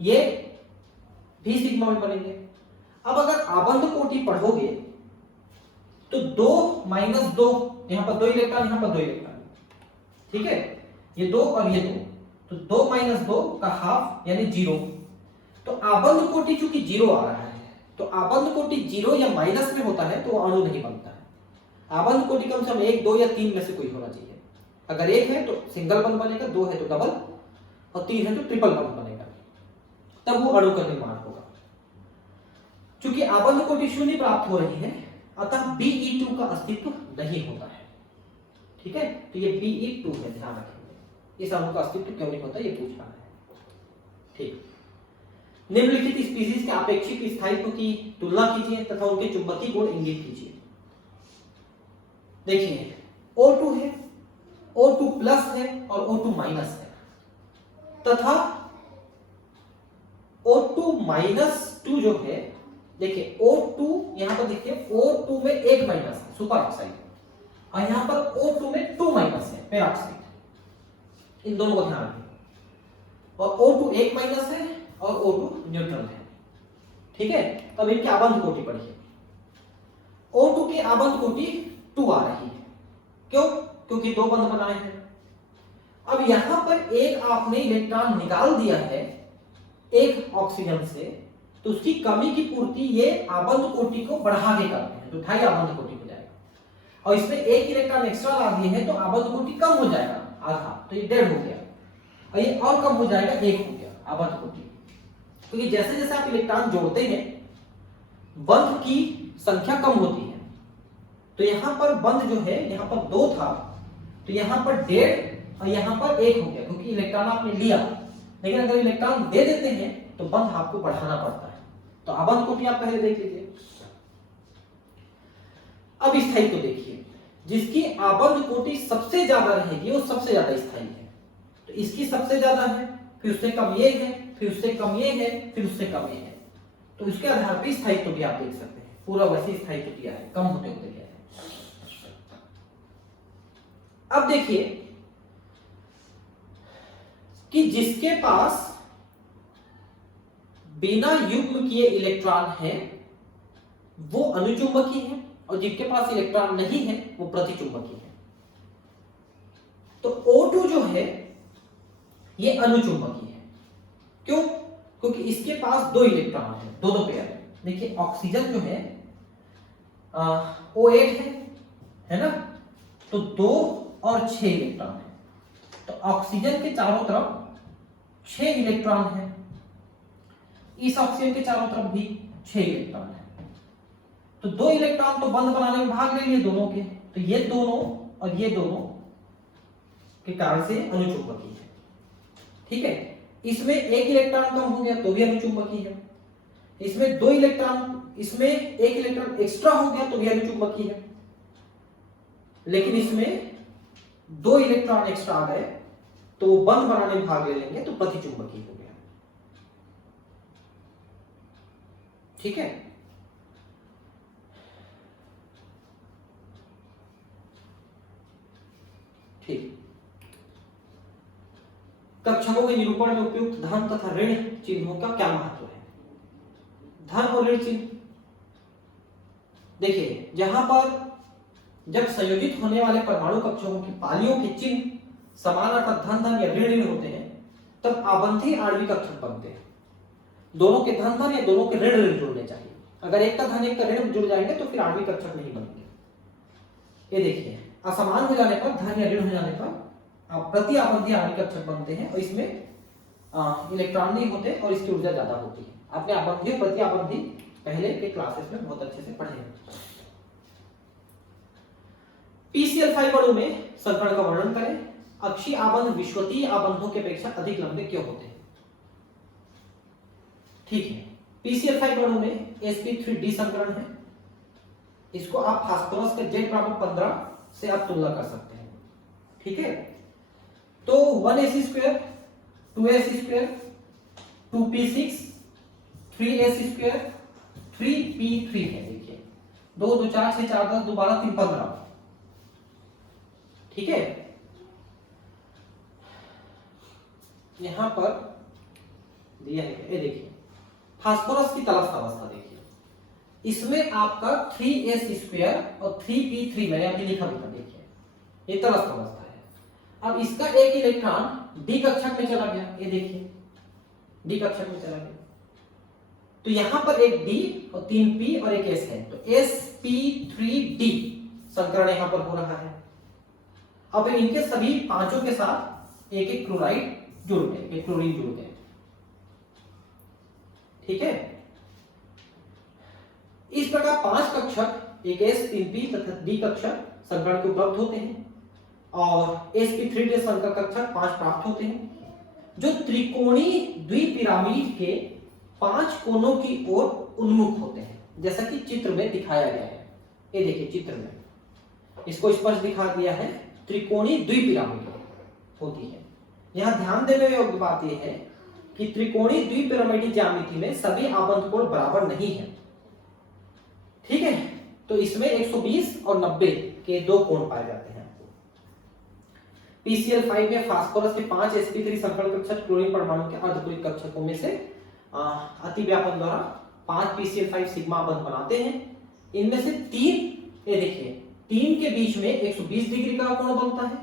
ये भी सिग्मा में बनेंगे। अब अगर आबंध कोटि पढ़ोगे तो 2 - 2, यहां पर 2 इलेक्ट्रॉन, यहां पर 2 इलेक्ट्रॉन, ठीक है, ये 2 और ये 2, तो 2 - 2 का हाफ यानी 0। तो आबंध कोटि चूंकि 0 आ रहा है, तो आबंध कोटि 0 या माइनस में होता है तो अणु नहीं बनता है। आबंध कोटि कम से कम 1, 2 या 3 में से कोई होना चाहिए। अगर 1 है तो सिंगल बंध बनेगा, 2 है तो डबल, और 3 है तो ट्रिपल बंध बनेगा, तब वो अणु का निर्माण होगा। चूंकि आबंध कोटि 0 प्राप्त हो रही है, अतः Be2 का अस्तित्व नहीं होता है, ठीक है। तो ये Be2 है, ध्यान रखेंगे। इस अणु का अस्तित्व क्यों नहीं होता ये पूछ रहा है, ठीक। निम्नलिखित स्पीशीज के आपेक्षिक स्थायित्व की तुलना कीजिए तथा उनके चुंबकीय गुण इंगित कीजिए। देखिए O2 है, O2+ है और O2- है, तथा O2- जो है, देखिए O2 यहां पर देखिए O2 में 1 माइनस है, सुपर ऑक्साइड, और यहां पर O2 में 2 माइनस है, पेरोक्साइड। इन दोनों को ध्यान रखिए। और O2 1 माइनस है और O2 न्यूट्रल है, ठीक है। तब इनकी आबंध कोटि पढ़िए। O2 की आबंध कोटि 2 आ रही है, क्यों? क्योंकि 2 बंध बनाए हैं। अब यहां पर एक आपने इलेक्ट्रॉन निकाल दिया है एक ऑक्सीजन से, तो उसकी कमी की पूर्ति ये आबंध कोटि को बढ़ा के करते हैं, तो 2.5 आबंध कोटि हो जाएगा। और इसमें 1 इलेक्ट्रॉन एक्स्ट्रा ला दिए हैं तो आबंध कोटि कम हो जाएगा, आधा, तो ये 1.5 हो गया, और ये और कम हो जाएगा, 1 हो गया आबंध कोटि। क्योंकि जैसे जैसे आप इलेक्ट्रॉन जोड़ते हैं बंध की संख्या कम होती है। तो यहां पर बंध जो है, यहां पर 2 था तो यहां पर 1.5 और यहां पर 1 हो गया, क्योंकि इलेक्ट्रॉन आपने लिया। लेकिन अगर इलेक्ट्रॉन दे देते हैं तो बंध आपको बढ़ाना पड़ता है। तो आबंध कोटि आप पहले देख लीजिए। अब स्थायित्व देखिए, जिसकी आबंध कोटि सबसे ज्यादा रहेगी वो सबसे ज्यादा स्थायी है। तो इसकी सबसे ज्यादा है, फिर उससे कम ये है, फिर उससे कम ये है, फिर उससे कम ये है। तो इसके आधार पर स्थायित्व भी आप देख सकते हैं, पूरा वैसे स्थायित्व दिया है, कम होते होते गया है। अब देखिए कि जिसके पास बिना युग्म किए इलेक्ट्रॉन है वो अनुचुंबकीय है, और जिसके पास इलेक्ट्रॉन नहीं है वो प्रतिचुंबकीय है। तो O2 जो है ये अनुचुंबकीय है। क्यों? क्योंकि इसके पास 2 इलेक्ट्रॉन है, 2 पेयर है। देखिए ऑक्सीजन जो है O8 है ना, तो 2 और 6 इलेक्ट्रॉन है। तो ऑक्सीजन के चारों तरफ 6 इलेक्ट्रॉन है, इस ऑक्सीजन के चारों तरफ भी 6 इलेक्ट्रॉन है। तो 2 इलेक्ट्रॉन तो बंध बनाने में भाग ले लिए दोनों के, तो ये दोनों और ये दोनों के कारण से अनुचुंबकीय है, ठीक है। इसमें 1 इलेक्ट्रॉन कम हो गया तो भी अनुचुंबकीय है। इसमें 2 इलेक्ट्रॉन, इसमें 1 इलेक्ट्रॉन एक्स्ट्रा हो गया तो भी अनुचुंबकीय है। लेकिन इसमें 2 इलेक्ट्रॉन एक्स्ट्रा आ गए तो वो बंध बनाने में भाग ले लेंगे, तो प्रतिचुंबकीय हो गया, ठीक है। ठीक, कक्षकों के निरूपण में उपयुक्त धन तथा ऋण चिन्हों का क्या महत्व है? धन और ऋण चिन्ह, देखिए जहां पर जब संयोजित होने वाले परमाणु कक्षकों की पालियों के चिन्ह समान अर्थात धन धन या ऋण ऋण होते हैं, तब आबंधी आणविक कक्षक बनते हैं। दोनों के धन धन या दोनों के ऋण ऋण जुड़ने चाहिए। अगर एक का धन एक का ऋण जुड़ जाएंगे तो फिर आणविक कक्षक नहीं बनेंगे। ये देखिए असमान हो जाने पर, धन या ऋण हो जाने पर प्रति आबंधी आणविक कक्षक बनते हैं, और इसमें इलेक्ट्रॉन नहीं होते और इसकी ऊर्जा ज्यादा होती है। आपने आबंधी और प्रति आबंधी पहले के क्लासेस में बहुत अच्छे से पढ़े हैं। PCl5 अणु में संकरण का वर्णन करें। अक्षीय आबंध विश्वतीय आबंधों की अपेक्षा अधिक लंबे क्यों होते हैं? ठीक है, PCl5 अणु में sp3d संकरण है। इसको आप फास्फोरस के Z-15 से आप तुलना कर सकते हैं, ठीक है। तो 1Ac2 2Ac2 2p6 3Ac2 3p3 है। देखिए 2 2 4 6 4 10 2 12 3 15, ठीक है। यहां पर दिया है, ये देखिए फास्फोरस की तलस्थ अवस्था देखिए, इसमें आपका 3s² और 3p3 मैंने अभी लिखा भी था, देखिए ये तलस्थ अवस्था है। अब इसका एक इलेक्ट्रॉन डी कक्षक में चला गया, ये देखिए डी कक्षक में चला गया, तो यहां पर एक D और 3p और एक S है, तो sp3d संकरण यहां पर हो रहा है। अब इनके सभी पांचों के साथ एक एक क्लोराइड जुड़ गए, एक क्लोरीन जुड़ गए, ठीक है। इस प्रकार 5 कक्षक एक S 3p तथा D कक्षक संकरण के उपलब्ध होते हैं और sp3d संकर कक्षक 5 प्राप्त होते हैं, जो त्रिकोणीय द्विपिरामिड के 5 कोनों की ओर उन्मुख होते हैं, जैसा कि चित्र में दिखाया गया है। ये देखिए चित्र में इसको स्पष्ट दिखा दिया है, त्रिकोणीय द्विपिरामिड होती है। यहां ध्यान देने योग्य बात यह है कि त्रिकोणीय द्विपिरामिडीय ज्यामिति में सभी आबंध कोण बराबर नहीं है, ठीक है। तो इसमें 120 और 90 के 2 कोण पाए जाते हैं। PCl5 में फास्फोरस के 5 sp3 संकरण कक्षक क्लोरीन परमाणु के अर्धपूरित कक्षकों में से अतिव्यापन द्वारा 5 PCl5 सिग्मा बंध बनाते हैं। इनमें से 3, ये देखिए 3 के बीच में 120 डिग्री का कोण बनता है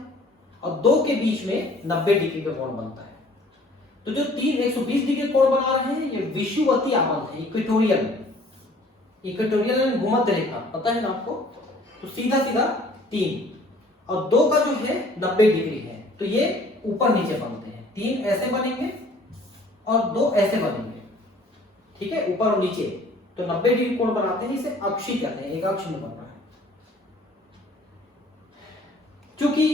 और 2 के बीच में 90 डिग्री का कोण बनता है। तो जो 3 120 डिग्री कोण बना रहे हैं ये विषुवतीय आबंध है, इक्वेटोरियल भूमध्य रेखा, पता है ना आपको। तो सीधा सीधा 3 और 2 का जो है 90 डिग्री है, तो ये ऊपर नीचे बनते हैं। 3 ऐसे बनेंगे और 2 ऐसे बनेंगे, ठीक है, ऊपर और नीचे, तो 90 डिग्री कोण बनाते हैं। इसे अक्षीय कहते हैं, एक अक्ष में बन रहा है। क्योंकि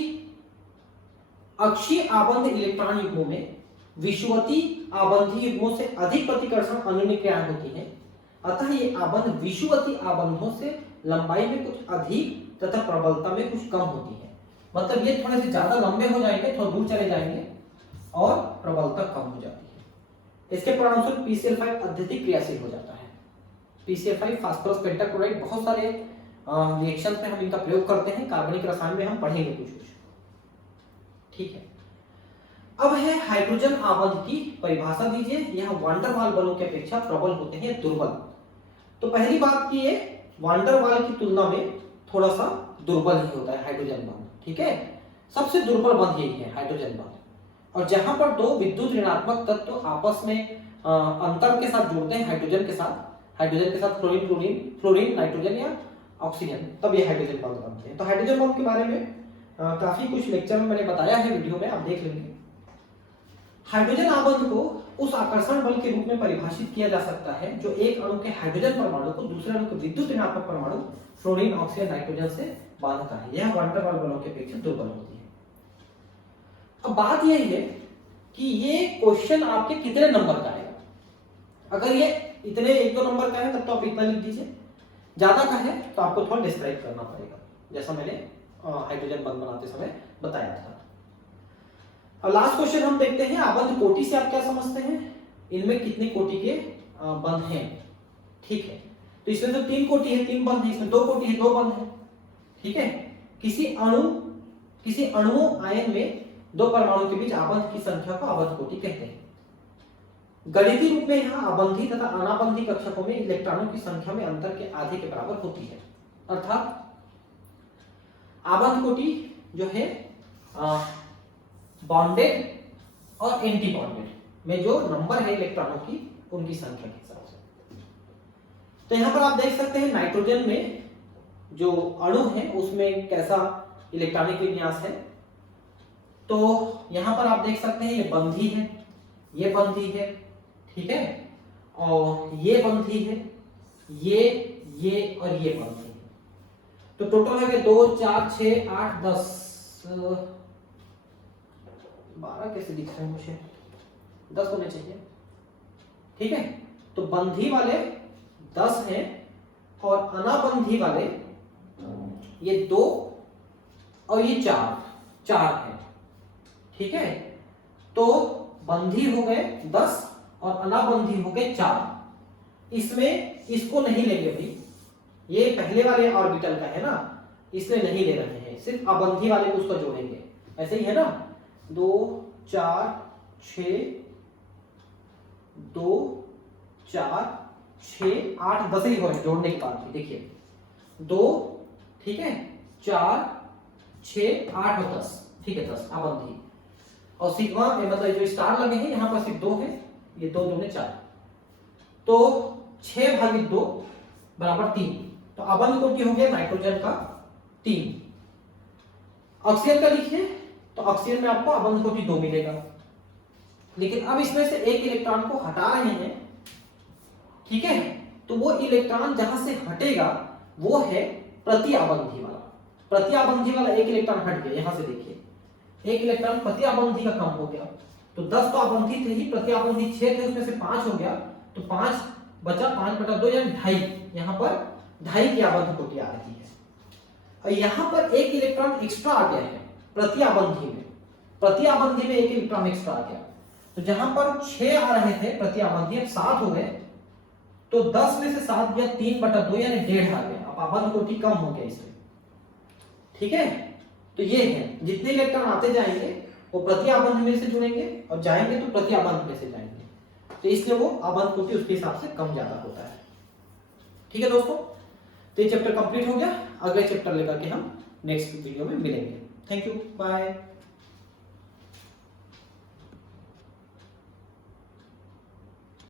अक्षीय आबंध इलेक्ट्रॉन युग्मों में विषुवतीय आबंधी युग्मों से अधिक प्रतिकर्षण अनुन्य क्रियाएं होती हैं, अतः ये आबंध विषुवतीय आबंधों से लंबाई में कुछ अधिक तथा प्रबलता में कुछ कम होती है। मतलब ये थोड़े से ज्यादा लंबे हो जाएंगे, थोड़ा दूर चले जाएंगे और प्रबलता कम हो जाती है। इसके परिणामस्वरूप PCl5 अत्यधिक क्रियाशील हो जाता है। PCl5 फास्फोरस पेंटाक्लोराइड, बहुत सारे रिएक्शन में हम इनका प्रयोग करते हैं, कार्बनिक रसायन में हम पढ़ेंगे कुछ, ठीक है। अब है हाइड्रोजन आबंध की परिभाषा दीजिए। यह वान डेर वाल बलों की अपेक्षा प्रबल होते हैं, दुर्बल। तो पहली बात की ये वान डेर वाल की तुलना में थोड़ा सा दुर्बल ही होता है हाइड्रोजन बंध, ठीक है। सबसे दुर्बल बंध यही है हाइड्रोजन बंध। और जहां पर 2 विद्युत ऋणात्मक तत्व आपस में अंतर के साथ जुड़ते हैं हाइड्रोजन के साथ फ्लोरीन नाइट्रोजन या ऑक्सीजन, तब ये हाइड्रोजन बंध बनते हैं। तो हाइड्रोजन बंध के बारे में काफी कुछ लेक्चर में मैंने बताया है, वीडियो में आप देख लेंगे। हाइड्रोजन आबंध को उस आकर्षण बल के रूप में परिभाषित किया जा सकता है जो एक अणु के हाइड्रोजन परमाणु को दूसरे अणु के विद्युत ऋणात्मक परमाणु फ्लोरीन ऑक्सीजन नाइट्रोजन से बांधता है। यह वान डेर वाल बलों की अपेक्षा दुर्बल होती है। अब बात यह है कि ये क्वेश्चन आपके कितने नंबर का आएगा। अगर ये इतने 1-2 नंबर का है तब तो आप इतना लिख दीजिए, ज्यादा का है तो आपको थोड़ा डिस्क्राइब करना पड़ेगा, जैसा मैंने हाइड्रोजन बंध बनाते समय बताया था। अब लास्ट क्वेश्चन हम देखते हैं, आबंध कोटि से आप क्या समझते हैं, इनमें कितने कोटि के बंध हैं, ठीक है। तो इसमें तो 3 कोटि है, 3 बंध है, इसमें 2 कोटि है, 2 बंध है, ठीक है। किसी अणु आयन में 2 परमाणु के बीच आबंध की संख्या को आबंध कोटि कहते हैं। गणितीय रूप में यहाँ आबंधी तथा अनाबंधी कक्षकों में इलेक्ट्रॉनों की संख्या में अंतर के आधे के बराबर होती है। अर्थात आबंध कोटि जो है बॉन्डेड और एंटी बॉन्डेड में जो नंबर है इलेक्ट्रॉनों की, उनकी संख्या के हिसाब से। तो यहां पर आप देख सकते हैं नाइट्रोजन में जो अणु है उसमें कैसा इलेक्ट्रॉनिक विन्यास है। तो यहां पर आप देख सकते हैं ये बंधी है, ये बंधी है, ठीक है, और ये बंधी है, ये और ये बंधी है। तो टोटल है कि 2 4 6 8 10 12 कैसे दिख रहे हैं मुझे, 10 होने चाहिए, ठीक है। तो बंधी वाले 10 हैं और अनाबंधी वाले ये 2 और ये 4 है। ठीक है, तो बंधी हो गए 10 और अनाबंधी हो गए 4। इसमें इसको नहीं लेंगे भाई, ये पहले वाले ऑर्बिटल का है ना, इसमें नहीं ले रहे हैं, सिर्फ अबंधी वाले को उसको जोड़ेंगे। ऐसे ही है ना, 2 4 6 2 4 6 8 10 ही हो रहे जोड़ने के बाद भी। देखिए 2, ठीक है, 4 6 8 और 10, ठीक है 10 अबंधी। और सिग्मा मतलब जो स्टार लगे हैं यहाँ पर सिर्फ 2 है, ये 2 2 4, तो 6/2 बराबर 3। तो अबंध कोटि हो गया नाइट्रोजन का 3। ऑक्सीजन का लिखिए, तो ऑक्सीजन में आपको अबंध कोटि 2 मिलेगा। लेकिन अब इसमें से एक इलेक्ट्रॉन को हटा रहे हैं, ठीक है, तो वो इलेक्ट्रॉन जहां से हटेगा वो है प्रति आबंधी वाला। प्रति आबंधी वाला एक इलेक्ट्रॉन हट गया, यहां से देखिए एक इलेक्ट्रॉन प्रति आबंधी का कम हो गया। तो 10 तो आबंधी थे ही, प्रति आबंधी 6 थे, उसमें से 5 हो गया, तो 5 बचा, 5/2 यानी 2.5। यहां पर 2.5 की आबंध कोटि आ रही है। और यहां पर एक इलेक्ट्रॉन एक्स्ट्रा आ गया है प्रति आबंधी में, प्रति आबंधी में एक इलेक्ट्रॉन एक्स्ट्रा आ गया। तो जहां पर 6 आ रहे थे प्रति आबंधी, अब 7 हो गए, तो 10 में से 7 गया, 3/2 यानी 1.5 आ गया। अब आबंध कोटि कम हो गया इसमें। ठीक है, तो ये है, जितने इलेक्ट्रॉन आते जाएंगे वो प्रति आबंध में से जुड़ेंगे और जाएंगे तो प्रति आबंध में से जाएंगे, तो इसलिए वो आबंध कोटि उसके हिसाब से कम ज्यादा होता है। ठीक है दोस्तों, तो ये चैप्टर कंप्लीट हो गया। अगले चैप्टर लेकर के हम नेक्स्ट वीडियो में मिलेंगे। Thank you, bye.